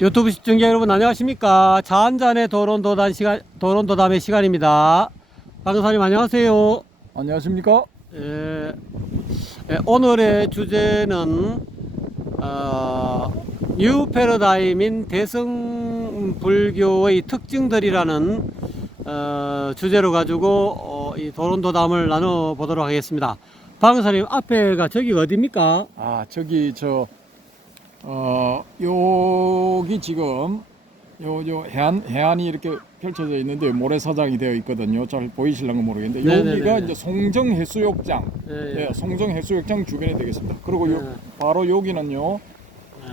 유튜브 시청자 여러분 안녕하십니까? 차 한잔의 도론도단 시간 도론도담의 시간입니다. 강사님 안녕하세요. 안녕하십니까? 예, 예, 오늘의 주제는 어, 뉴 패러다임인 대승 불교의 특징들이라는 어, 주제로 가지고 어, 이 도론도담을 나눠 보도록 하겠습니다. 방사님 앞에가 저기 어디입니까? 아 저기 저 어, 여기 지금 요, 요 해안, 해안이 이렇게 펼쳐져 있는데 모래사장이 되어 있거든요. 잘 보이실랑가 모르겠는데 네네네네. 여기가 이제 송정 해수욕장, 예, 예, 송정 해수욕장 주변이 되겠습니다. 그리고 요, 네. 바로 여기는요, 예.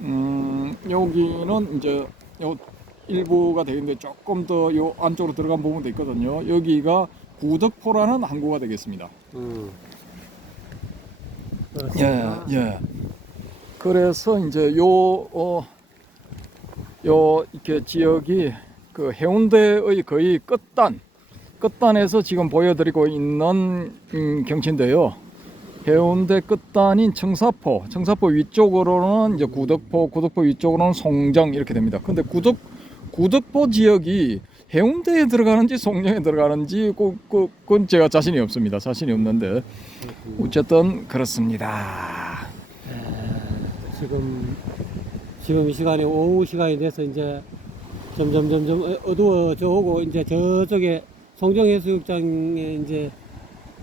음, 여기는 이제 요 일부가 되겠는데 조금 더 요 안쪽으로 들어간 부분도 있거든요. 여기가 구덕포라는 항구가 되겠습니다. 음. 예. 예. 그래서 이제 요, 어, 요, 이렇게 지역이 그 해운대의 거의 끝단, 끝단에서 지금 보여드리고 있는 음, 경치인데요. 해운대 끝단인 청사포, 청사포 위쪽으로는 이제 구덕포, 구덕포 위쪽으로는 송정 이렇게 됩니다. 근데 구덕, 구덕포 지역이 해운대에 들어가는지 송정에 들어가는지 그건 제가 자신이 없습니다. 자신이 없는데 어쨌든 그렇습니다. 예, 지금 지금 이 시간이 오후 시간이 돼서 이제 점점 점점 어- 어두워져 오고 이제 저쪽에 송정해수욕장에 이제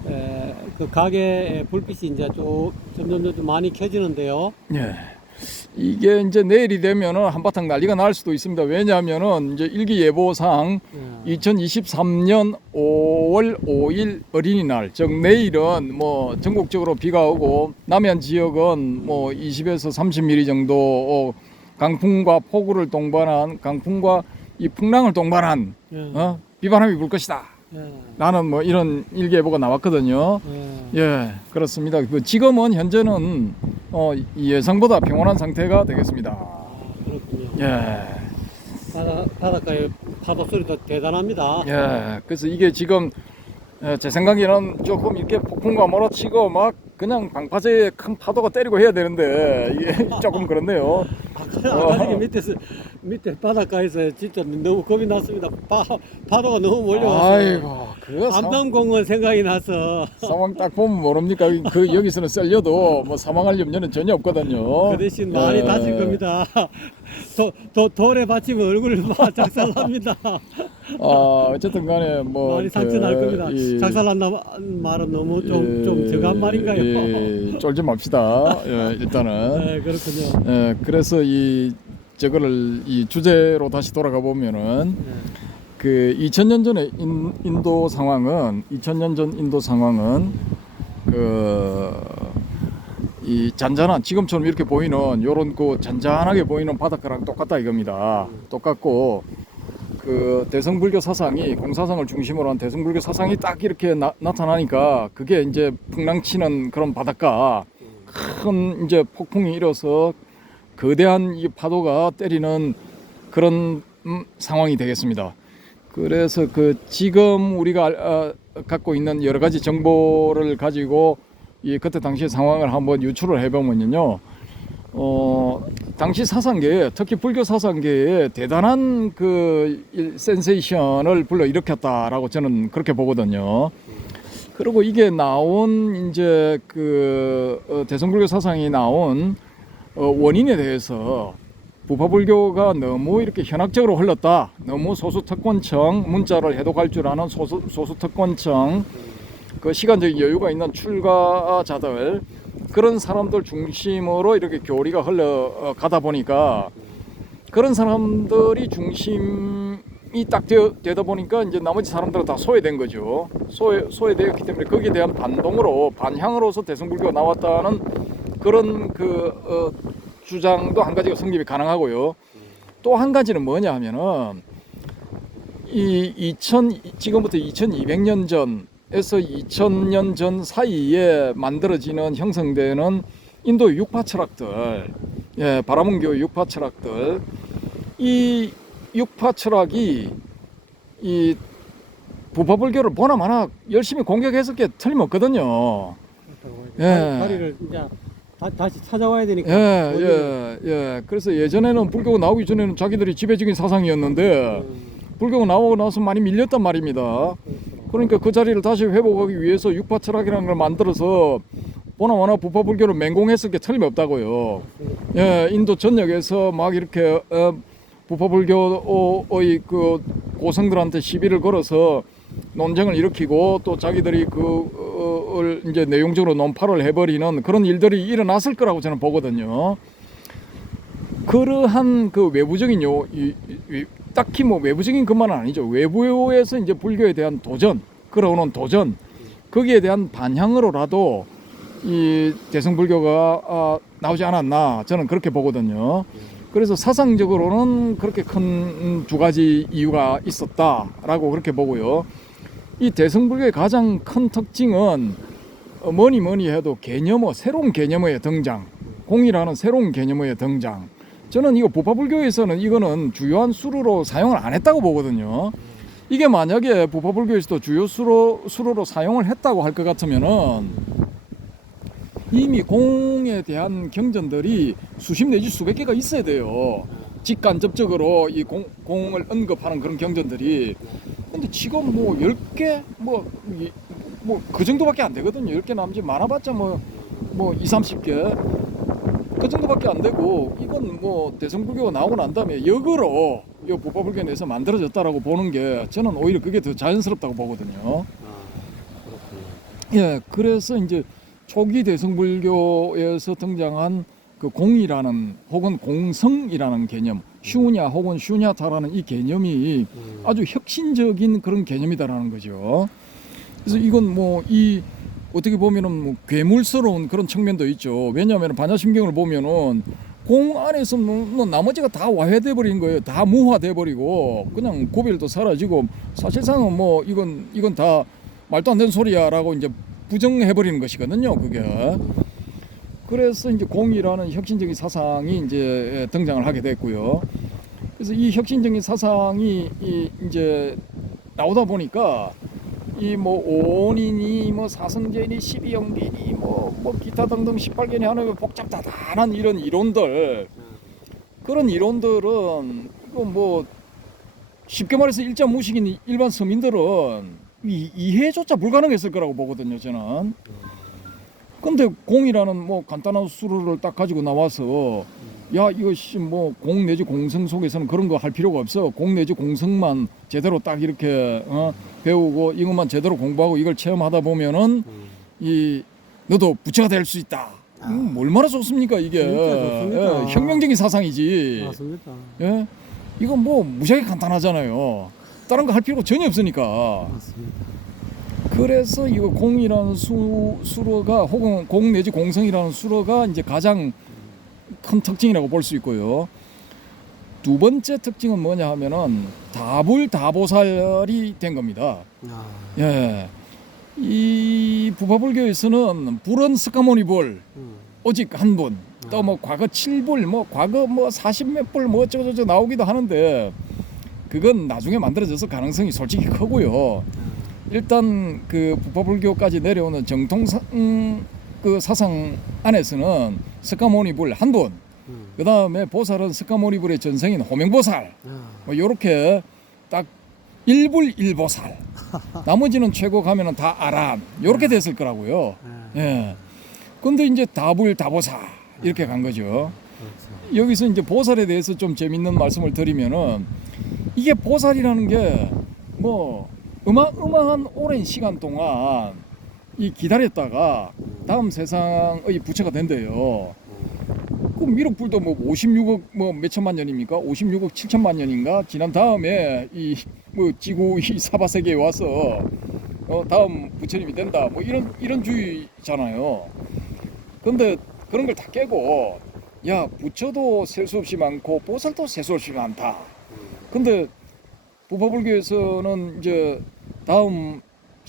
에, 그 가게 불빛이 이제 좀 점점 점점 많이 켜지는데요. 예. 이게 이제 내일이 되면은 한바탕 난리가 날 수도 있습니다. 왜냐하면은 이제 일기예보상 예. 2023년 5월 5일 어린이날, 즉 내일은 뭐 전국적으로 비가 오고 남해안 지역은 뭐 20에서 30mm 정도 어, 강풍과 폭우를 동반한 강풍과 이 풍랑을 동반한 예. 어? 비바람이 불 것이다. 예. 나는 뭐 이런 일기예보가 나왔거든요. 예. 예, 그렇습니다. 그 지금은 현재는 어, 이 예상보다 평온한 상태가 되겠습니다. 아, 그렇군요. 예, 바다, 바닷가에 파도 소리도 대단합니다. 예. 그래서 이게 지금 예, 제 생각에는 조금 이렇게 폭풍과 몰아치고 막 그냥 방파제에 큰 파도가 때리고 해야 되는데 이게 조금 그렇네요. 아까 아까 저기 밑에서 밑에 바닷가에서 진짜 너무 겁이 났습니다. 파, 파도가 너무 몰려와서 아이고, 그거 사, 암담공원 생각이 나서 상황 딱 보면 모릅니까? 그 여기서는 썰려도 뭐 사망할 염려는 전혀 없거든요. 그 대신 많이 예. 다칠 겁니다. 도, 도, 돌에 받치면 얼굴을 막 작살납니다. 아, 어쨌든 간에 뭐 많이 상처 날 그, 겁니다. 이- 작살난다 말은 너무 좀, 예, 좀 저간 말인가요? 예, 쫄지 맙시다. 예, 일단은. 네, 그렇군요. 예, 그래서 이 저거를 이 주제로 다시 돌아가 보면은 네. 그 2000년 전에 인, 인도 상황은 2000년 전 인도 상황은 그 이 잔잔한 지금처럼 이렇게 보이는 요런 그 잔잔하게 보이는 바닷가랑 똑같다 이겁니다. 똑같고 그 대성불교 사상이 공사상을 중심으로 한 대성불교 사상이 딱 이렇게 나, 나타나니까 그게 이제 풍랑치는 그런 바닷가 큰 이제 폭풍이 일어서 거대한 이 파도가 때리는 그런 음, 상황이 되겠습니다. 그래서 그 지금 우리가 알- 어, 갖고 있는 여러 가지 정보를 가지고 이 그때 당시 상황을 한번 유추를 해보면요. 어, 당시 사상계에 특히 불교 사상계에 대단한 그 일- 센세이션을 불러 일으켰다라고 저는 그렇게 보거든요. 그리고 이게 나온 이제 그 어, 대성불교 사상이 나온 어, 원인에 대해서 부파불교가 너무 이렇게 현학적으로 흘렀다. 너무 소수 특권층 문자를 해독할 줄 아는 소수, 소수 특권층 그 시간적인 여유가 있는 출가자들 그런 사람들 중심으로 이렇게 교리가 흘러가다 보니까 그런 사람들이 중심이 딱 되어, 되다 보니까 이제 나머지 사람들은 다 소외된 거죠. 소외, 소외되었기 때문에 거기에 대한 반동으로 반향으로서 대승불교가 나왔다는 그런 그 어, 주장도 한 가지가 성립이 가능하고요. 또 한 가지는 뭐냐 하면은 이 2000, 지금부터 2200년 전 에서 2000년 전 사이에 만들어지는 형성되는 인도 육파 철학들, 예, 바라문교 육파 철학들, 이 육파 철학이 이 부파불교를 보나 마나 열심히 공격했을 게 틀림없거든요. 예. 다리를 이제 다, 다시 찾아와야 되니까. 예, 예, 예. 그래서 예전에는 불교가 나오기 전에는 자기들이 지배적인 사상이었는데 음, 불교가 나오고 나서 많이 밀렸단 말입니다. 그렇죠. 그러니까 그 자리를 다시 회복하기 위해서 육파 철학이라는 걸 만들어서 보나마나 부파 불교를 맹공했을 게 틀림없다고요. 예, 인도 전역에서 막 이렇게 어, 부파 불교의 그 고성들한테 시비를 걸어서 논쟁을 일으키고 또 자기들이 그을 이제 내용적으로 논파를 해버리는 그런 일들이 일어났을 거라고 저는 보거든요. 그러한 그 외부적인 요 딱히 뭐 외부적인 것만은 아니죠. 외부에서 이제 불교에 대한 도전, 끌어오는 도전, 거기에 대한 반향으로라도 이 대승불교가 아, 나오지 않았나 저는 그렇게 보거든요. 그래서 사상적으로는 그렇게 큰 두 가지 이유가 있었다라고 그렇게 보고요. 이 대승불교의 가장 큰 특징은 어, 뭐니 뭐니 해도 개념어 새로운 개념의 등장, 공이라는 새로운 개념의 등장. 저는 이거 부파불교에서는 이거는 주요한 수로로 사용을 안 했다고 보거든요. 이게 만약에 부파불교에서도 주요 수로 수로로 사용을 했다고 할 것 같으면은 이미 공에 대한 경전들이 수십 내지 수백 개가 있어야 돼요. 직간접적으로 이 공, 공을 언급하는 그런 경전들이. 근데 지금 뭐 10개 뭐 뭐 그 정도밖에 안 되거든요. 10개 남지 많아봤자 뭐뭐 2, 30개. 그 정도밖에 안 되고 이건 뭐 대성불교가 나오고 난 다음에 역으로 이 부파불교에 대해서 만들어졌다라고 보는 게 저는 오히려 그게 더 자연스럽다고 보거든요. 아. 예, 그래서 이제 초기 대성불교에서 등장한 그 공이라는 혹은 공성이라는 개념, 슈냐 혹은 슈냐타라는 이 개념이 음, 아주 혁신적인 그런 개념이다라는 거죠. 그래서 이건 뭐이 어떻게 보면은 뭐 괴물스러운 그런 측면도 있죠. 왜냐하면 반야심경을 보면은 공 안에서 뭐, 뭐 나머지가 다 와해돼 버린 거예요. 다 무화돼 버리고 그냥 고별도 사라지고 사실상은 뭐 이건 이건 다 말도 안 되는 소리야라고 이제 부정해 버리는 것이거든요. 그게. 그래서 이제 공이라는 혁신적인 사상이 이제 등장을 하게 됐고요. 그래서 이 혁신적인 사상이 이 이제 나오다 보니까 이 뭐 오온이니 뭐 사성제니 십이영계니 뭐, 뭐 기타 등등 18개니 하는 복잡다단한 이런 이론들. 그런 이론들은 이거 뭐 쉽게 말해서 일자 무식인 일반 서민들은 이, 이해조차 불가능했을 거라고 보거든요 저는. 근데 공이라는 뭐 간단한 수로를 딱 가지고 나와서 야 이거 씨뭐공 내지 공성 속에서는 그런 거 할 필요가 없어 공 내지 공성만 제대로 딱 이렇게 어, 배우고 이것만 제대로 공부하고 이걸 체험하다 보면은 음. 이 너도 부처가 될 수 있다. 음, 얼마나 좋습니까 이게 좋습니다. 예, 혁명적인 사상이지. 맞습니다. 예, 이건 뭐 무지하게 간단하잖아요. 다른 거 할 필요가 전혀 없으니까. 맞습니다. 그래서 이거 공이라는 수, 수로가 혹은 공 내지 공성이라는 수로가 이제 가장 큰 특징이라고 볼 수 있고요. 두 번째 특징은 뭐냐 하면은 다불 다보살이 된 겁니다. 아, 예. 이 부파불교에서는 불은 스카모니불 음, 오직 한 분. 또뭐 과거 7불 뭐 과거 뭐 40몇 불뭐 어쩌고 저쩌고 나오기도 하는데 그건 나중에 만들어져서 가능성이 솔직히 크고요. 일단 그 부파불교까지 내려오는 정통상 음, 그 사상 안에서는 스카모니불 한 분. 음, 그 다음에 보살은 스카모니불의 전생인 호명보살. 아, 뭐 요렇게 딱 일불 일보살. 나머지는 최고 가면은 다 아란. 요렇게 됐을 거라고요. 아, 예. 근데 이제 다불 다보살 이렇게 간 거죠. 그렇죠. 여기서 이제 보살에 대해서 좀 재밌는 말씀을 드리면은 이게 보살이라는 게 뭐 어마어마한 오랜 시간 동안 이 기다렸다가 다음 세상의 부처가 된대요. 그 미륵불도 뭐 56억 뭐 몇천만 년입니까? 56억 7천만 년인가? 지난 다음에 이 뭐 지구 이 사바 세계에 와서 어 다음 부처님이 된다. 뭐 이런 이런 주의잖아요. 근데 그런 걸 다 깨고 야 부처도 셀 수 없이 많고 보살도 셀 수 없이 많다. 근데 부파불교에서는 이제 다음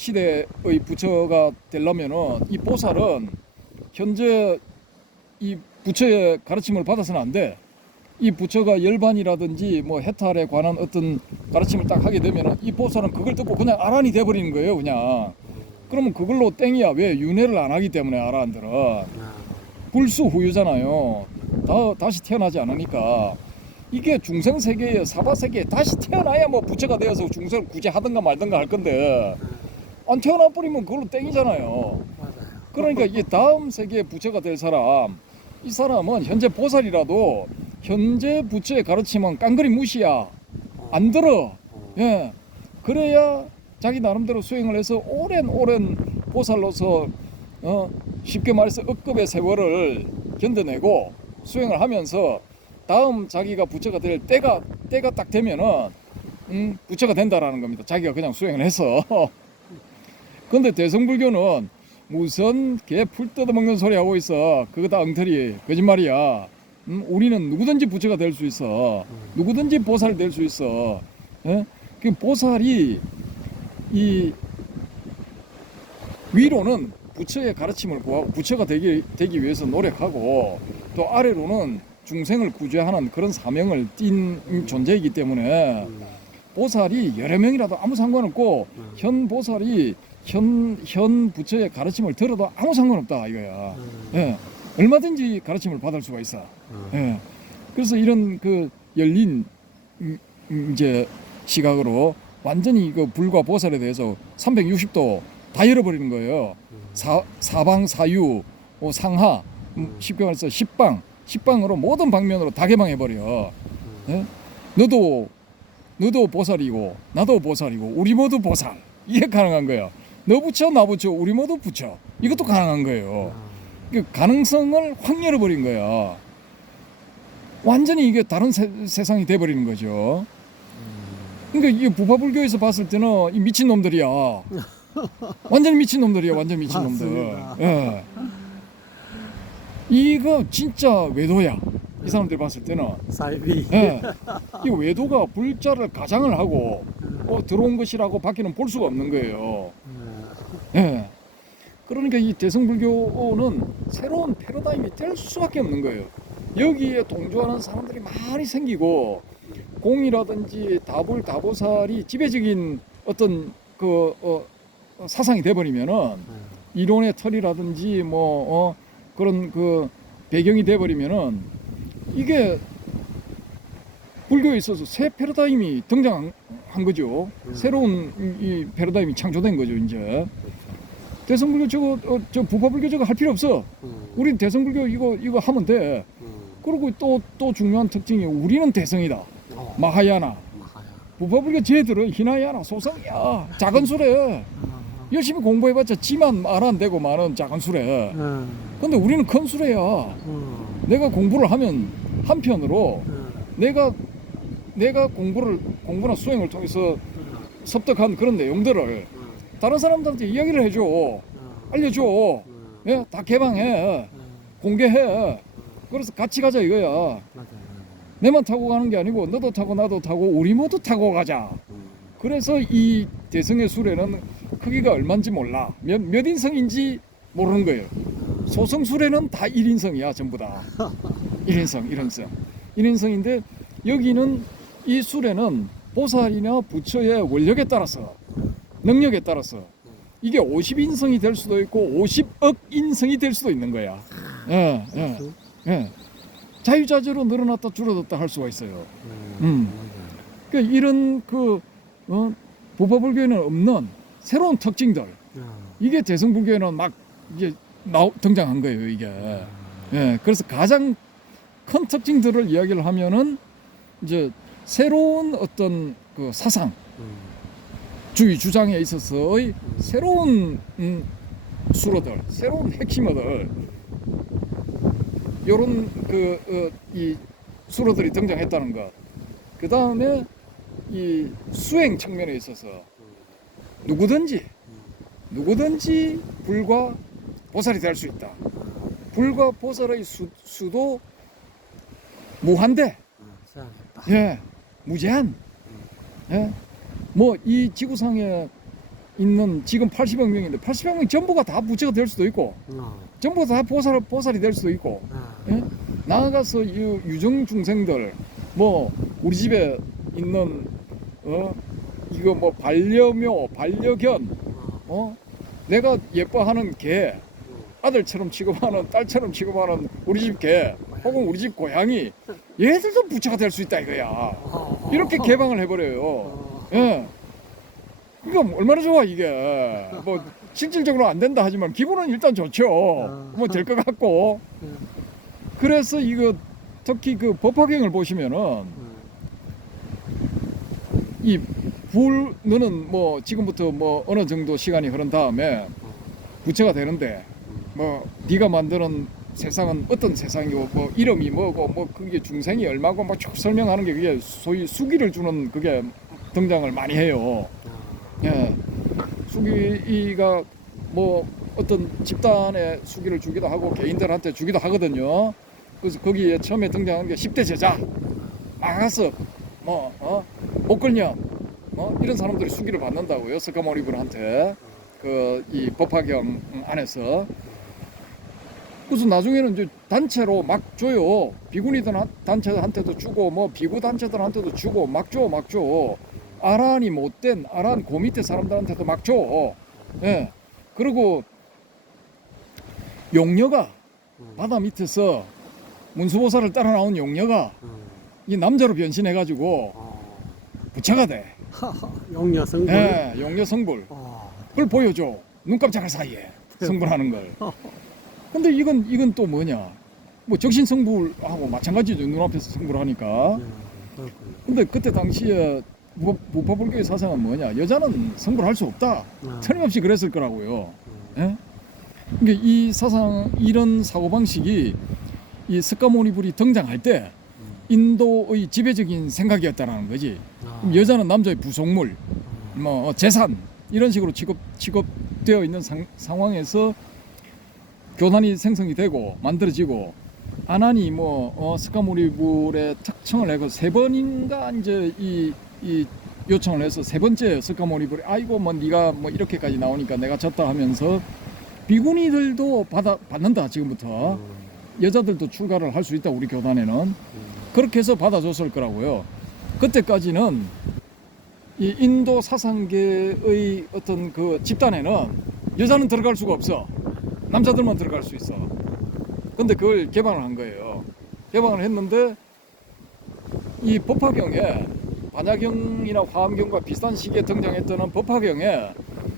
시대의 부처가 되려면은 이 보살은 현재 이 부처의 가르침을 받아서는 안 돼. 이 부처가 열반이라든지 뭐 해탈에 관한 어떤 가르침을 딱 하게 되면은 이 보살은 그걸 듣고 그냥 아란이 돼 버리는 거예요, 그냥. 그러면 그걸로 땡이야. 왜 윤회를 안 하기 때문에 아란들은. 아, 불수 후유잖아요. 다 다시 태어나지 않으니까 이게 중생 세계에 사바 세계에 다시 태어나야 뭐 부처가 되어서 중생을 굳이 하든가 말든가 할 건데 안 태어나 버리면 그걸로 땡이잖아요. 맞아요. 그러니까 이 다음 세계의 부처가 될 사람 이 사람은 현재 보살이라도 현재 부처의 가르침은 깡그리 무시야 안 들어 어. 예 그래야 자기 나름대로 수행을 해서 오랜 오랜 보살로서 어 쉽게 말해서 억급의 세월을 견뎌내고 수행을 하면서 다음 자기가 부처가 될 때가 때가 딱 되면은 음 부처가 된다라는 겁니다 자기가 그냥 수행을 해서 근데 대성불교는 무슨 개 풀 뜯어먹는 소리 하고 있어. 그거 다 엉터리 거짓말이야. 음, 우리는 누구든지 부처가 될 수 있어. 누구든지 보살 될 수 있어. 예? 그 보살이 이 위로는 부처의 가르침을 구하고 부처가 되기, 되기 위해서 노력하고 또 아래로는 중생을 구제하는 그런 사명을 띈 존재이기 때문에 음. 보살이 여러 명이라도 아무 상관없고 음. 현 보살이 현, 현 부처의 가르침을 들어도 아무 상관없다 이거야. 음. 예. 얼마든지 가르침을 받을 수가 있어. 음. 예. 그래서 이런 그 열린 음, 음, 이제 시각으로 완전히 그 불과 보살에 대해서 360도 다 열어버리는 거예요. 사, 사방 사유 어, 상하 음, 쉽게 말해서 십방 십방으로 모든 방면으로 다 개방해 버려. 예? 너도 너도 보살이고 나도 보살이고 우리 모두 보살 이게 가능한 거야. 너 붙여 나 붙여 우리 모두 붙여 이것도 가능한 거예요. 그 가능성을 확 열어버린 거야. 완전히 이게 다른 세, 세상이 돼버리는 거죠. 그러니까 이게 부파불교에서 봤을 때는 이 미친 놈들이야. 완전 미친 놈들이야. 완전 미친 놈들. 예. 이거 진짜 외도야. 이 사람들 봤을 때는. 사이비. 예. 이 외도가 불자를 가장을 하고 어, 들어온 것이라고 밖에는 볼 수가 없는 거예요. 음. 예. 그러니까 이 대성불교는 새로운 패러다임이 될 수밖에 없는 거예요. 여기에 동조하는 사람들이 많이 생기고 공이라든지 다불 다보살이 지배적인 어떤 그 어, 어, 사상이 돼버리면은 이론의 틀이라든지 뭐 어, 그런 그 배경이 돼버리면은 이게 불교에 있어서 새 패러다임이 등장한 거죠. 음. 새로운 이- 이 패러다임이 창조된 거죠 이제. 대성불교 저거 어, 저 부파불교 저거 할 필요 없어. 음. 우리 대성불교 이거 이거 하면 돼. 음. 그리고 또 또 중요한 특징이 우리는 대성이다. 어. 마하야나. 마하야. 부파불교 쟤들은 히나야나 소성이야. 작은 수래. 어. 열심히 공부해봤자 지만 말 안 되고 많은 작은 수래. 음. 근데 우리는 큰 수래야. 음. 내가 공부를 하면 한편으로 음. 내가 내가 공부를 공부나 수행을 통해서 섭득한 그런 내용들을 다른 사람들한테 이야기를 해줘. 알려줘. 음. 예, 다 개방해. 공개해. 그래서 같이 가자 이거야. 내만 타고 가는 게 아니고 너도 타고 나도 타고 우리 모두 타고 가자. 음. 그래서 이 대성의 수레는 크기가 얼마인지 몰라. 몇, 몇 인성인지 모르는 거예요. 소성 수레는 다 1인성이야, 전부 다. 1인성, 1인성. 1인성인데 여기는 이 수레는 보살이나 부처의 원력에 따라서 능력에 따라서 이게 50인성이 될 수도 있고 50억 인성이 될 수도 있는 거야. 예, 예, 예. 자유자재로 늘어났다 줄어들었다 할 수가 있어요. 음. 그러니까 이런 그 어, 부파불교에는 없는 새로운 특징들 이게 대성불교에는 막 이게 나 등장한 거예요 이게 예 그래서 가장 큰 특징들을 이야기를 하면은 이제 새로운 어떤 그 사상 주의 주장에 있어서의 새로운 음, 수로들 새로운 핵심어들 요런 그이 수로들이 등장했다는 것. 그 다음에 이 수행 측면에 있어서 누구든지 누구든지 불과 보살이 될 수 있다. 불과 보살의 수, 수도 무한대, 예, 무제한. 예, 뭐 이 지구상에 있는 지금 80억 명인데 80억 명 전부가 다 부처가 될 수도 있고 전부 다 보살 보살이 될 수도 있고 예? 나아가서 유, 유정 중생들 뭐 우리 집에 있는 어 이거 뭐 반려묘 반려견 어 내가 예뻐하는 개 아들처럼 취급하는 딸처럼 취급하는 우리 집 개 혹은 우리 집 고양이 얘들도 부처가 될 수 있다 이거야. 어, 이렇게 어, 개방을 해버려요. 어, 예. 그러니까 얼마나 좋아 이게. 뭐 실질적으로 안 된다 하지만 기분은 일단 좋죠. 뭐 될 것 같고. 음, 그래서 이거 특히 그 법화경을 보시면은 음, 이불 너는 뭐 지금부터 뭐 어느 정도 시간이 흐른 다음에 부처가 되는데 뭐 네가 만드는 세상은 어떤 세상이고 뭐 이름이 뭐고 뭐 그게 중생이 얼마고 뭐쭉 설명하는 게 그게 소위 수기를 주는 그게 등장을 많이 해요. 예. 수기가 뭐 어떤 집단에 수기를 주기도 하고 개인들한테 주기도 하거든요. 그래서 거기에 처음에 등장하는 게 10대 제자, 마가스, 뭐, 어? 목걸년, 뭐 이런 사람들이 수기를 받는다고요. 스카모리블한테 그 이 법화경 안에서. 그래서 나중에는 이제 단체로 막 줘요. 비구니들 단체한테도 주고 뭐 비구 단체들한테도 주고 막 줘, 막 줘. 아란이 못된 아란 고 밑에 사람들한테도 막 줘. 예. 그리고 용녀가 음, 바다 밑에서 문수보살을 따라 나온 용녀가 음, 이 남자로 변신해 가지고 어. 부처가 돼. 용녀 성분. 예, 용녀 성불. 어, 그걸 보여줘. 눈 깜짝할 사이에 성불하는 걸. 근데 이건 이건 또 뭐냐? 뭐 적신 성불하고 마찬가지죠. 눈앞에서 성불하니까. 음. 근데 그때 당시에 부- 부파불교의 사상은 뭐냐? 여자는 성불 할 수 없다. 아, 틀림없이 그랬을 거라고요. 음, 예? 그러니까 이 사상 이런 사고 방식이 이 스카모니불이 등장할 때 음, 인도의 지배적인 생각이었다라는 거지. 아, 여자는 남자의 부속물, 음, 뭐 재산 이런 식으로 취급 취급되어 있는 상, 상황에서 교단이 생성이 되고 만들어지고 아난이 뭐 어, 스카모니불의 특징을 내고 세 번인가 이제 이, 이 요청을 해서 세 번째 스카모니불이 아이고 뭐 네가 뭐 이렇게까지 나오니까 내가 졌다 하면서 비구니들도 받아 받는다 지금부터 음, 여자들도 출가를 할 수 있다 우리 교단에는 음, 그렇게 해서 받아줬을 거라고요. 그때까지는 이 인도 사상계의 어떤 그 집단에는 여자는 들어갈 수가 없어. 남자들만 들어갈 수 있어. 근데 그걸 개방을 한 거예요. 개방을 했는데 이 법화경에 반야경이나 화엄경과 비슷한 시기에 등장했던 법화경에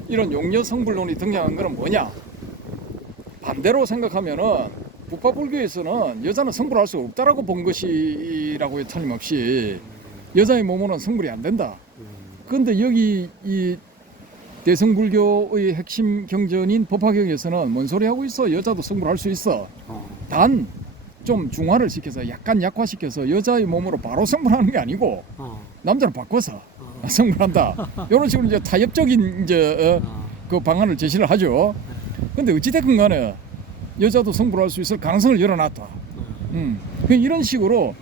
이런 용녀 성불론이 등장한 거는 뭐냐? 반대로 생각하면은 북파불교에서는 여자는 성불할 수 없다라고 본 것이라고요 틀림없이 여자의 몸으로는 성불이 안 된다. 음, 그런데 여기 이 대성불교의 핵심 경전인 법화경에서는 뭔 소리 하고 있어? 여자도 성불할 수 있어. 어, 단 좀 중화를 시켜서 약간 약화시켜서 여자의 몸으로 바로 성불하는 게 아니고 어, 남자를 바꿔서 어, 성불한다. 이런 식으로 이제 타협적인 이제 어, 어, 그 방안을 제시를 하죠. 근데 어찌됐건 간에 여자도 성불할 수 있을 가능성을 열어놨다. 어, 음. 그 이런 식으로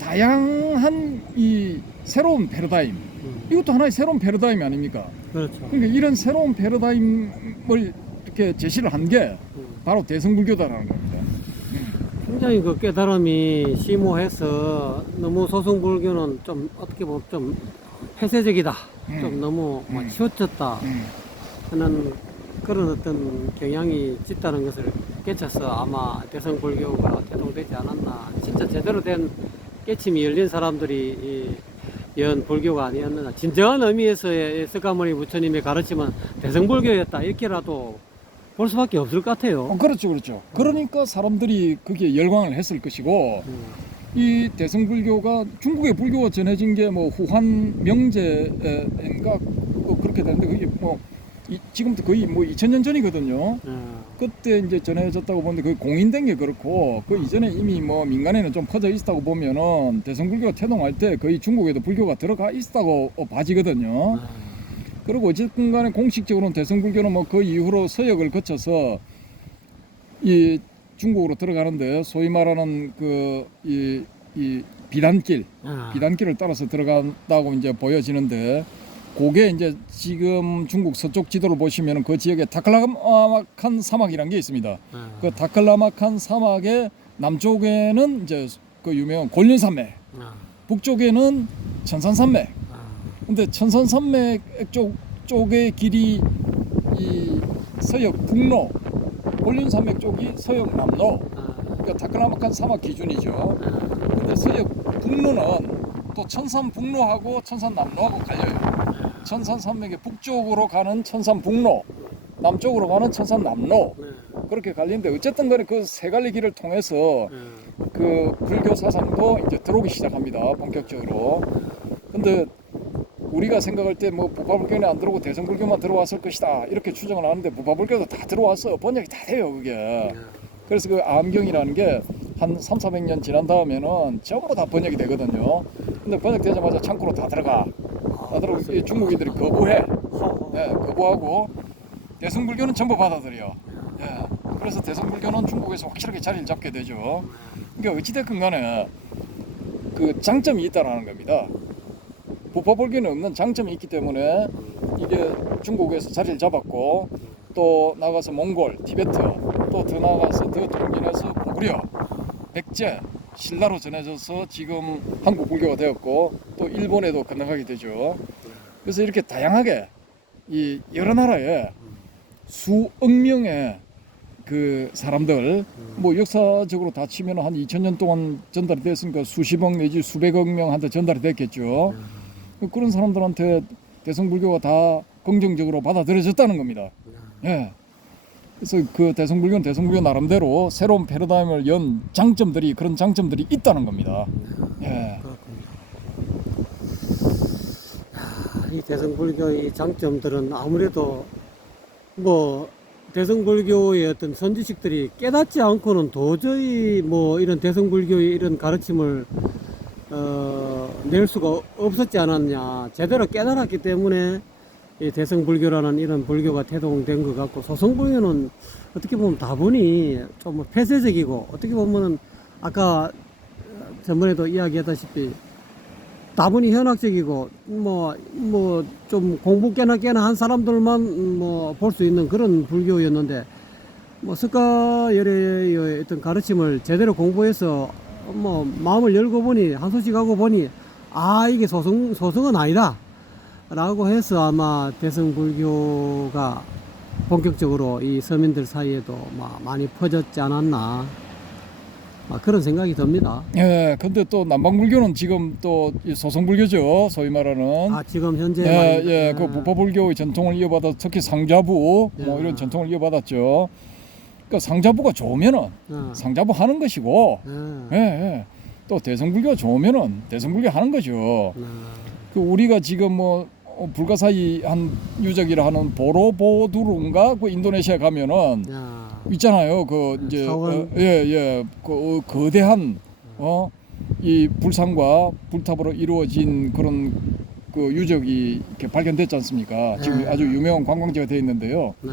다양한 이 새로운 패러다임 음, 이것도 하나의 새로운 패러다임 아닙니까? 그렇죠. 그러니까 이런 새로운 패러다임을 이렇게 제시를 한게 음, 바로 대성불교다라는 겁니다. 굉장히 그 깨달음이 심오해서 너무 소승불교는 좀 어떻게 보면 좀 폐쇄적이다. 음. 좀 너무 뭐 음. 치우쳤다 음. 하는 그런 어떤 경향이 짙다는 것을 깨쳐서 아마 대성불교가 제동되지 않았나. 진짜 제대로 된 깨침이 열린 사람들이 이, 연 불교가 아니었느냐. 진정한 의미에서의 스가모니 부처님의 가르침은 대성불교였다. 이렇게라도 볼 수밖에 없을 것 같아요. 어, 그렇죠, 그렇죠. 그러니까 사람들이 그게 열광을 했을 것이고 음, 이 대성불교가 중국의 불교가 전해진 게 뭐 후한 명제인가 뭐 그렇게 되는데 그게 뭐 이, 지금부터 거의 뭐 2000년 전이거든요. 어, 그때 이제 전해졌다고 보는데 그 공인된 게 그렇고 그 이전에 이미 뭐 민간에는 좀 퍼져 있다고 보면은 대성불교가 태동할 때 거의 중국에도 불교가 들어가 있다고 봐지거든요. 어, 그리고 어쨌든 간에 공식적으로는 대성불교는 뭐 그 이후로 서역을 거쳐서 이 중국으로 들어가는데 소위 말하는 그이 이 비단길 어. 비단길을 따라서 들어간다고 이제 보여지는데 그게 이제 지금 중국 서쪽 지도를 보시면 그 지역에 다클라마칸 사막이라는 게 있습니다. 어, 그 다클라마칸 사막의 남쪽에는 이제 그 유명한 골륜산맥, 어, 북쪽에는 천산산맥. 어. 근데 천산산맥 쪽 쪽의 길이 이 서역 북로 곤륜산맥 쪽이 서역 남로 아, 그러니까 타크라마칸 사막 기준이죠. 아, 근데 서역 북로는 또 천산 북로하고 천산 남로하고 갈려요. 천산 산맥의 북쪽으로 가는 천산 북로, 남쪽으로 가는 천산 남로 네, 그렇게 갈리는데 어쨌든 간에 그 세 갈래 길을 통해서 네. 그 불교 사상도 이제 들어오기 시작합니다. 본격적으로. 근데 우리가 생각할 때 뭐 부파불교는 안 들어오고 대성불교만 들어왔을 것이다. 이렇게 추정을 하는데 부파불교도 다 들어왔어 번역이 다 돼요 그게. 그래서 그 암경이라는 게한 3, 400년 지난 다음에는 전부 다 번역이 되거든요. 근데 번역되자마자 창고로 다 들어가. 다 들어가 이 중국인들이 거부해. 예, 거부하고 대성불교는 전부 받아들여. 예, 그래서 대성불교는 중국에서 확실하게 자리를 잡게 되죠. 그러니까 어찌됐건 간에 그 장점이 있다라는 겁니다. 부파불교는 없는 장점이 있기 때문에 이게 중국에서 자리를 잡았고 또 나가서 몽골, 티베트 또 더 나가서 더 동진에서 고구려, 백제, 신라로 전해져서 지금 한국 불교가 되었고 또 일본에도 건너가게 되죠. 그래서 이렇게 다양하게 이 여러 나라에 수억 명의 그 사람들 뭐 역사적으로 다 치면 한 2000년 동안 전달이 됐으니까 수십억 내지 수백억 명한테 전달이 됐겠죠. 그런 사람들한테 대성불교가 다 긍정적으로 받아들여졌다는 겁니다. 예. 그래서 그 대성불교는 대성불교 나름대로 새로운 패러다임을 연 장점들이 그런 장점들이 있다는 겁니다. 예. 이 대성불교의 장점들은 아무래도 뭐 대성불교의 어떤 선지식들이 깨닫지 않고는 도저히 뭐 이런 대성불교의 이런 가르침을 어, 낼 수가 없었지 않았냐. 제대로 깨달았기 때문에 이 대성불교라는 이런 불교가 태동된 것 같고 소성불교는 어떻게 보면 다분히 좀 폐쇄적이고 어떻게 보면은 아까 전번에도 이야기했다시피 다분히 현학적이고 뭐 뭐 좀 공부 깨나 깨나 한 사람들만 뭐 볼 수 있는 그런 불교였는데 뭐 석가열의 어떤 가르침을 제대로 공부해서 뭐 마음을 열고 보니 한 소식 하고 보니 아 이게 소성 소성은 아니다 라고 해서 아마 대성불교가 본격적으로 이 서민들 사이에도 막 많이 퍼졌지 않았나 막 그런 생각이 듭니다. 예. 근데 또 남방불교는 지금 또이 소성불교죠. 소위 말하는 아 지금 현재 예. 예, 그 부파불교의 전통을 이어받아 특히 상자부 뭐 예. 이런 전통을 이어받았죠. 그러니까 상자부가 좋으면은 어, 상자부 하는 것이고, 예, 예, 예. 또 대성불교가 좋으면은 대성불교 하는 거죠. 어, 그 우리가 지금 뭐 어, 불가사의 한 유적이라 하는 보로보두르인가 그 인도네시아 가면은 야, 있잖아요. 그 이제 사원. 어, 예, 예, 그 어, 거대한 어 이 불상과 불탑으로 이루어진 그런 그 유적이 이렇게 발견됐지 않습니까? 지금 네. 아주 유명한 관광지가 되어 있는데요. 네.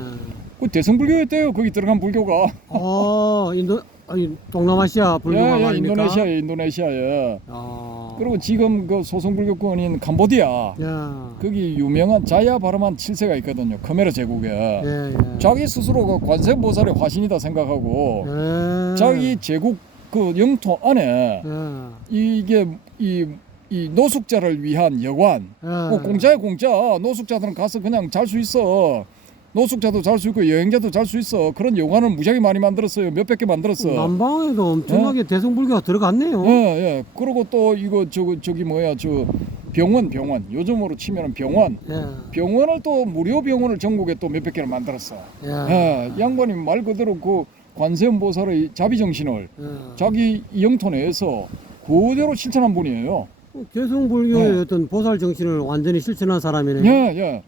그 대성불교였대요. 거기 들어간 불교가. 어, 인도 아니 동남아시아 불교가 예, 예, 말입니까? 인도네시아에 인도네시아에. 어, 그리고 지금 그 소성불교권인 캄보디아 야, 거기 유명한 자야 바르만 7세가 있거든요. khmer 제국에. 예, 예. 자기 스스로가 관세음보살의 화신이다 생각하고 예. 자기 제국 그 영토 안에 예. 이게 이, 이 노숙자를 위한 여관 예. 뭐 공짜야 공짜 노숙자들은 가서 그냥 잘 수 있어 노숙자도 잘 수 있고 여행자도 잘 수 있어 그런 여관을 무지하게 많이 만들었어요 몇백 개 만들었어 남방에도 엄청나게 대성불교가 들어갔네요. 예, 예. 그리고 또 이거 저거 저기 뭐야 저 병원 병원 요즘으로 치면은 병원 예. 병원을 또 무료 병원을 전국에 또 몇백 개를 만들었어 예. 예, 이 양반이 말 그대로 그 관세음보살의 자비 정신을 예. 자기 영토 내에서 그대로 실천한 분이에요. 대성불교의 네. 어떤 보살 정신을 완전히 실천한 사람이네요. 예, 예.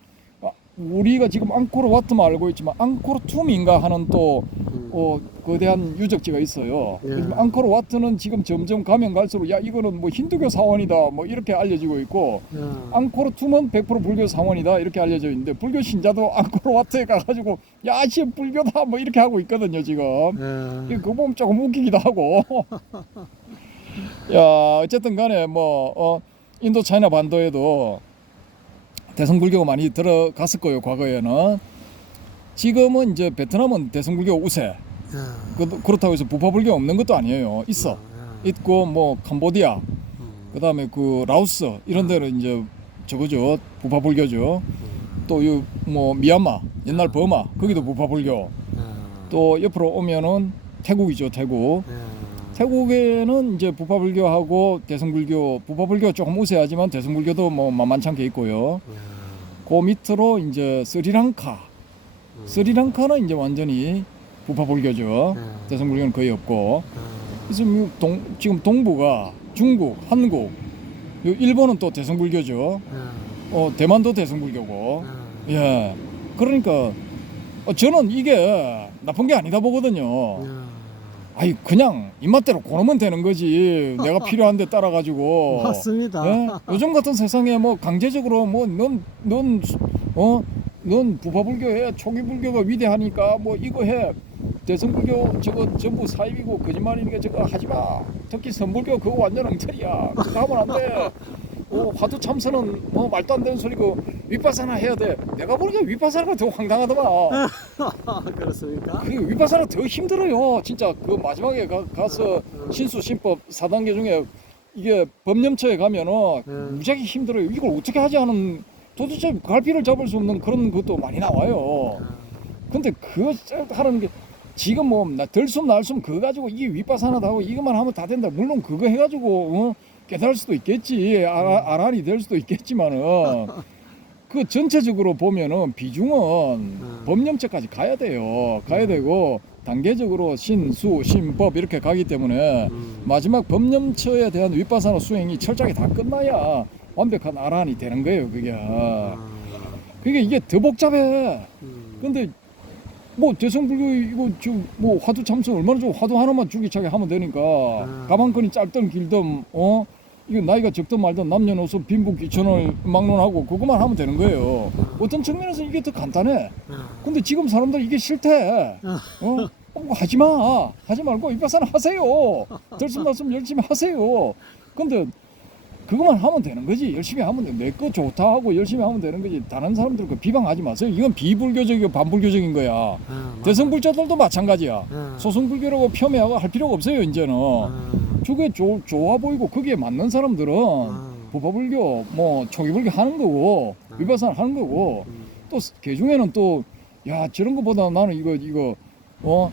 아, 우리가 지금 앙코르 와트만 알고 있지만 앙코르 툼인가 하는 또 음. 어, 거대한 유적지가 있어요. 예. 그래서 앙코르 와트는 지금 점점 가면 갈수록 야 이거는 뭐 힌두교 사원이다 뭐 이렇게 알려지고 있고 예. 앙코르 툼은 100% 불교 사원이다 이렇게 알려져 있는데 불교 신자도 앙코르 와트에 가가지고 야씨 불교다 뭐 이렇게 하고 있거든요 지금. 예. 그거 보면 조금 웃기기도 하고. 야, 어쨌든 간에 뭐, 어, 인도 차이나 반도에도 대성불교가 많이 들어갔을 거예요, 과거에는. 지금은 이제 베트남은 대성불교 우세. 예. 그, 그렇다고 해서 부파불교 없는 것도 아니에요. 있어. 예. 있고, 뭐, 캄보디아, 음. 그 다음에 그 라오스, 이런 데는 이제 저거죠. 부파불교죠. 또, 이, 뭐, 미얀마, 옛날 버마, 거기도 부파불교. 예. 또 옆으로 오면은 태국이죠 태국. 예. 태국에는 이제 부파불교하고 대승불교, 부파불교 조금 우세하지만 대승불교도 뭐 만만찮게 있고요. 예. 그 밑으로 이제 스리랑카, 음. 스리랑카는 이제 완전히 부파불교죠. 예. 대승불교는 거의 없고. 예. 그래서 미- 동, 지금 동부가 중국, 한국, 요 일본은 또 대승불교죠. 예. 어, 대만도 대승불교고. 예. 예. 그러니까 어, 저는 이게 나쁜 게 아니다 보거든요. 예. 아이 그냥 입맛대로 고르면 되는 거지. 내가 필요한 데 따라 가지고. 맞습니다. 예? 요즘 같은 세상에 뭐 강제적으로 뭐 뭐넌넌어넌 부파불교 해 초기 불교가 위대하니까 뭐 이거 해 대승불교 저거 전부 사입이고 거짓말이니까 저거 하지 마. 특히 선불교 그거 완전 엉터리야. 그거 하면 안 돼. 어, 화두 참선은 뭐 말도 안 되는 소리고 윗바사나 해야 돼. 내가 보니까 윗바사나가 더 황당하더만. 그렇습니까? 그 윗바사나 더 힘들어요. 진짜 그 마지막에 가, 가서 신수 신법 4단계 중에 이게 법령처에 가면은 음. 무지하게 힘들어요. 이걸 어떻게 하지 않은 도대체 갈피를 잡을 수 없는 그런 것도 많이 나와요. 근데 그거 하는 게 지금 뭐 나 들숨 날숨 그거 가지고 이게 윗바사나다 하고 이것만 하면 다 된다. 물론 그거 해가지고 어? 깨달을 수도 있겠지. 아, 아란이 될 수도 있겠지만은 그 전체적으로 보면은 비중은 법령체까지 가야 돼요. 가야 되고 단계적으로 신수 신법 이렇게 가기 때문에 음. 마지막 법령처에 대한 윗바사나 수행이 철저하게 다 끝나야 완벽한 아란이 되는 거예요. 그게 그게 이게 더 복잡해. 음. 근데 뭐 대성불교 이거 지금 뭐 화두 참선 얼마나 좋아 화두 하나만 줄기차게 하면 되니까 음. 가방끈이 짧든 길든 어 이거 나이가 적든 말든 남녀노소 빈부 귀천을 막론하고 그것만 하면 되는 거예요. 어떤 측면에서 이게 더 간단해. 근데 지금 사람들 이게 싫대. 어? 어, 뭐 하지 마. 하지 말고 윗바사나 하세요. 들숨 말씀 열심히 하세요. 근데 그것만 하면 되는 거지. 열심히 하면 돼. 내거 좋다 하고 열심히 하면 되는 거지. 다른 사람들 그 비방하지 마세요. 이건 비불교적이고 반불교적인 거야. 대성불자들도 마찬가지야. 소승불교라고 폄훼하고 할 필요가 없어요. 이제는. 저게 조, 좋아 보이고 거기에 맞는 사람들은 부파불교, 뭐 초기불교 하는 거고 위바사나 하는 거고 또개 중에는 또 야 저런 거보다 나는 이거 이거 어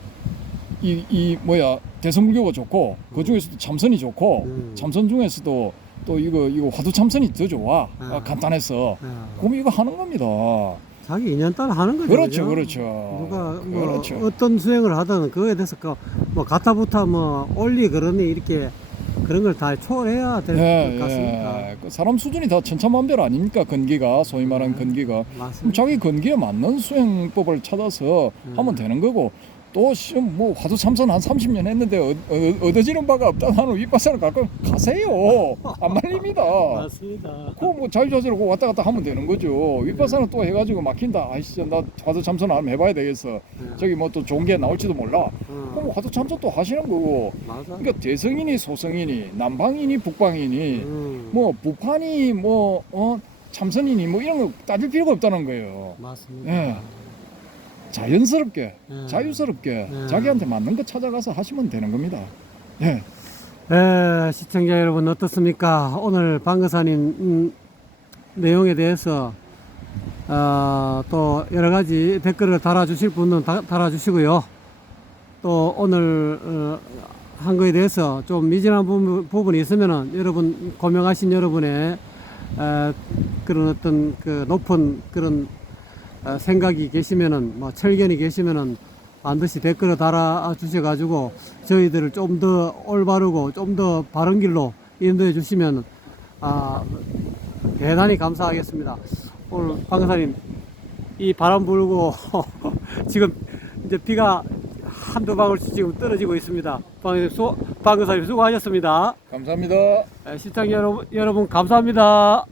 이 이 뭐야 대성불교가 좋고 그 중에서도 참선이 좋고 음. 참선 중에서도 또 이거 이거 화두 참선이 더 좋아 아, 아. 간단해서 그럼 이거 하는 겁니다. 자기 인연 따라 하는 거죠. 그렇죠? 그렇죠. 누가 뭐 그렇죠. 어떤 수행을 하든 그거에 대해서 그 뭐 가타부타 뭐 원리 그러니 이렇게 그런 걸 다 초월해야 될 것 예, 같습니다. 예. 그 사람 수준이 다 천차만별 아닙니까? 건기가 소위 말하는 음. 건기가 그럼 맞습니다. 자기 건기에 맞는 수행법을 찾아서 음. 하면 되는 거고 또 시험 뭐 화두 참선 한 30년 했는데 얻, 얻, 얻어지는 바가 없다 나는 윗바사를 갈 거면 가세요 안 말립니다 맞습니다. 그거 뭐 자유자재로 왔다 갔다 하면 되는 거죠 윗바사는 또 해가지고 막힌다 아이씨 나 화두 참선 한번 해봐야 되겠어 네. 저기 뭐 또 좋은 게 나올지도 몰라 어, 그럼 화두 참선 또 하시는 거고 맞아. 그러니까 대성이니 소성이니 남방이니 북방이니 음, 뭐 부판이 뭐 어, 참선이니 뭐 이런 거 따질 필요가 없다는 거예요. 맞습니다. 예. 자연스럽게 예. 자유스럽게 예. 자기한테 맞는 거 찾아가서 하시면 되는 겁니다. 예. 예, 시청자 여러분 어떻습니까? 오늘 방거사님 음, 내용에 대해서 어, 또 여러 가지 댓글을 달아주실 분은 다, 달아주시고요. 또 오늘 어, 한 거에 대해서 좀 미진한 부분, 부분이 있으면은 여러분 고명하신 여러분의 어, 그런 어떤 그 높은 그런 어, 생각이 계시면은 뭐 철견이 계시면은 반드시 댓글을 달아 주셔가지고 저희들을 좀 더 올바르고 좀 더 바른 길로 인도해 주시면 아 대단히 감사하겠습니다. 오늘 방사님 이 바람 불고 지금 이제 비가 한두 방울씩 지금 떨어지고 있습니다. 방사님 수, 방사님 수고하셨습니다. 감사합니다. 에, 시청자 여러분, 여러분 감사합니다.